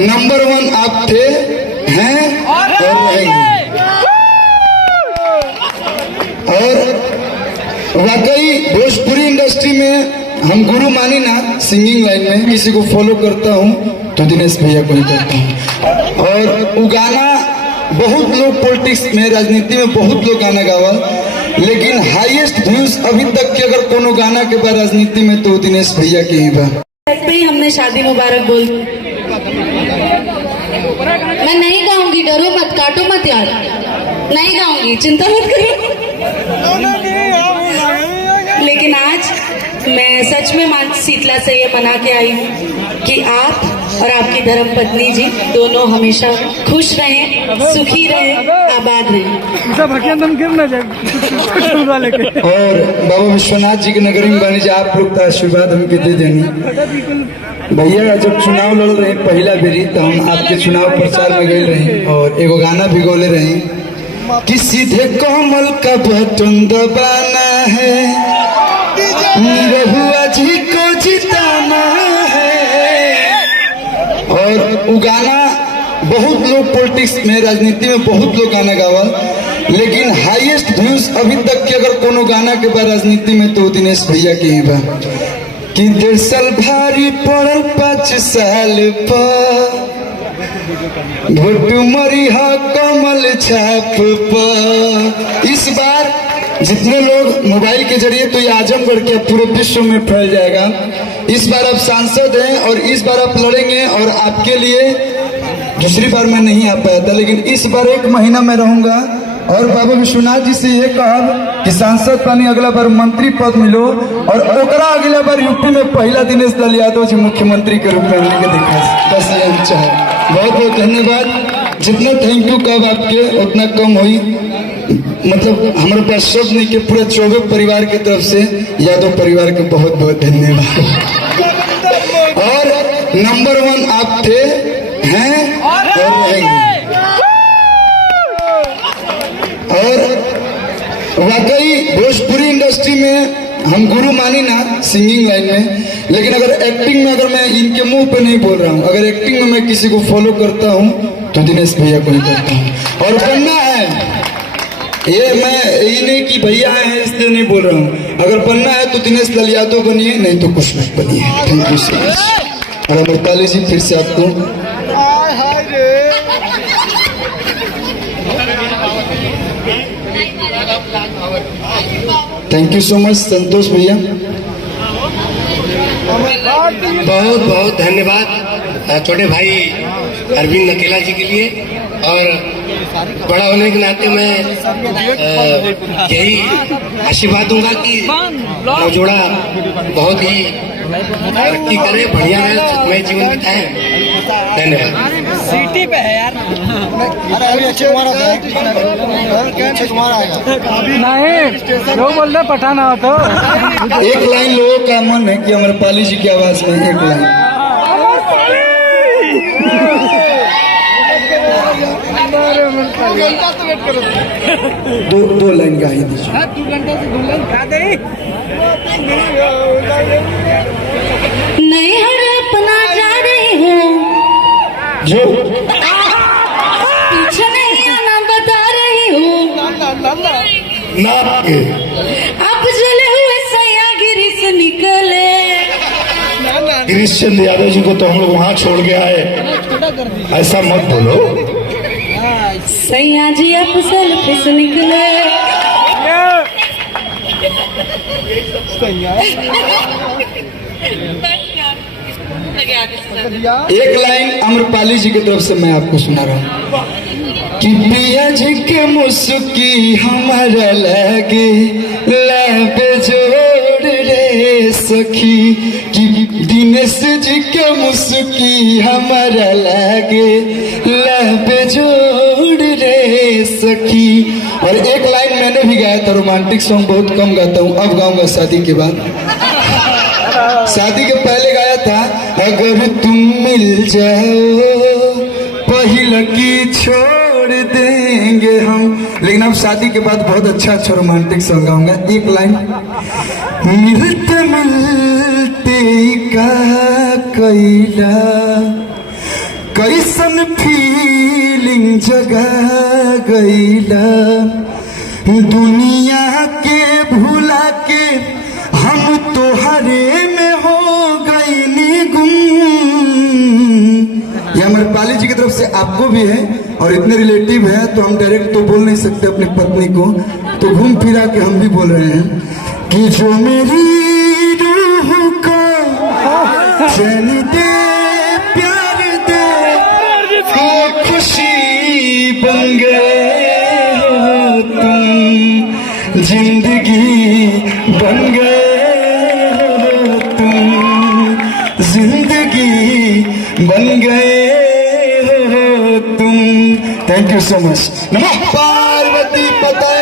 Number 1 आप थे, हैं और रहेंगे। और वाकई भोजपुरी इंडस्ट्री में हम गुरु मानी ना, सिंगिंग लाइन में किसी को फॉलो करता हूँ तो दिनेश भैया को ही करता हूँ। और वो गाना बहुत लोग पॉलिटिक्स में, राजनीति में बहुत लोग गाना गावा, लेकिन हाईएस्ट व्यूज अभी तक के अगर कोनो गाना के बाद राजनीति में तो दिनेश भैया के ही बा। हमने शादी मुबारक बोल, मैं नहीं गाऊंगी, डरो मत, काटो मत यार, नहीं गाऊंगी, चिंता मत करो। लेकिन आज मैं सच में मां शीतला से ये मना के आई हूँ कि आप और आपकी धर्मपत्नी जी दोनों हमेशा खुश रहें, सुखी रहें, आबाद रहें। और बाबा विश्वनाथ जी की नगरी में बनी, आप लोग का आशीर्वाद हमके दे देनी। भैया जब चुनाव लड़ रहे पहला बेरी तो हम आपके चुनाव प्रचार में गए रहे और एगो गाना भी गोले रहे कि सीधे कमल का बटन दबाना है, निरहुआ जी को जिताना है। और वो गाना बहुत लोग पॉलिटिक्स में, राजनीति में बहुत लोग गाना गावा, लेकिन हाईएस्ट व्यूज अभी तक के अगर कोनो गाना के बाद राजनीति में तो दिनेश भैया के ही बा कि 1.5 साल भारी पड़ल 5 साल पर, भोट मरी हा कमल छाप पर। इस बार जितने लोग मोबाइल के जरिए, तो ये आजमगढ़ के पूरे विश्व में फैल जाएगा। इस बार आप सांसद हैं और इस बार आप लड़ेंगे और आपके लिए दूसरी बार मैं नहीं आ पाया था, लेकिन इस बार 1 महीना मैं रहूंगा और बाबा विश्वनाथ जी से ये कहब कि सांसद पानी अगला बार मंत्री पद मिलो और ओकरा अगला बार यूपी में पहला दिनेश लाल यादव जी मुख्यमंत्री के रूप में लेके दिखा। बस ये अच्छा है। बहुत बहुत धन्यवाद। जितना थैंक यू कब आपके उतना कम हुई, मतलब हमारे पास शब्द नहीं कि पूरे 24 परिवार की तरफ से यादव परिवार के बहुत बहुत धन्यवाद। और नंबर 1 आप थे, हैं और रहेंगे। और वाकई भोजपुरी इंडस्ट्री में हम गुरु मानी ना, सिंगिंग लाइन में, लेकिन अगर एक्टिंग में, अगर मैं इनके मुंह पे नहीं बोल रहा हूँ, अगर एक्टिंग में मैं किसी को फॉलो करता हूँ तो दिनेश भैया को ही करता हूँ। और बनना है, ये मैं ये नहीं कि भैया आए हैं इसलिए नहीं बोल रहा हूँ, अगर बनना है तो दिनेश लाल यादव बनिए, नहीं तो कुछ मत बनिए। Thank you so much. और अमृताली जी फिर से आपको थैंक यू सो मच। संतोष भैया बहुत बहुत धन्यवाद छोटे भाई अरविंद नकेला जी के लिए। और बड़ा होने के नाते मैं यही आशीर्वाद दूंगा कि नवजोड़ा बहुत ही तरक्की करे, बढ़िया है, सुखमय जीवन बिताए। धन्यवाद। सिटी पे है यार। नहीं लोग बोल रहे पठान आओ तो। एक लाइन लोगों का मन है कि अमरपाली जी की आवाज में एक लाइन। दो लाइन गा ही दीजिए। 2 घंटे से 2 लाइन गा दे। नहीं हर अपना जा रही हूँ, जो पीछे नहीं आना बता रही हूँ, ना अब जले हुए सैया गिरी से निकले। गिरीश चंद्र यादव जी को तो हम लोग वहाँ छोड़ के आए, ऐसा मत बोलो। सैया जी अब सेल्फी से निकले। एक लाइन अमरपाली जी की तरफ से मैं आपको सुना रहा हूँ कि पिया जी के मुस्की हमारा लगे लब जोड़ रे सखी, कि दिनेश जी के मुस्की हमारा लगे लब जोड़ रे सखी। और एक लाइन मैंने भी गाया था, रोमांटिक सॉन्ग बहुत कम गाता हूँ, अब गाऊंगा शादी के बाद। शादी के पहले गाया था, अगर तुम मिल जाओ पहले की छोड़ देंगे हम, लेकिन अब शादी के बाद बहुत अच्छा अच्छा रोमांटिक सॉन्ग गाऊंगा। एक लाइन, मिलते मिलते का कैला कैसन फीलिंग जगा गईला दुनिया के भुला के हम तोहरे में हो गईनी गुम। ये हमारे पाली जी की तरफ से आपको भी है और इतने रिलेटिव है तो हम डायरेक्ट तो बोल नहीं सकते अपनी पत्नी को, तो घूम फिरा के हम भी बोल रहे हैं कि जो मेरी रूह को चैन दे प्यार दे वो खुशी बन गए हो तुम, जिंदगी बन गए हो तुम, जिंदगी बन गए हो तुम। Thank you so much. नमः पार्वती पते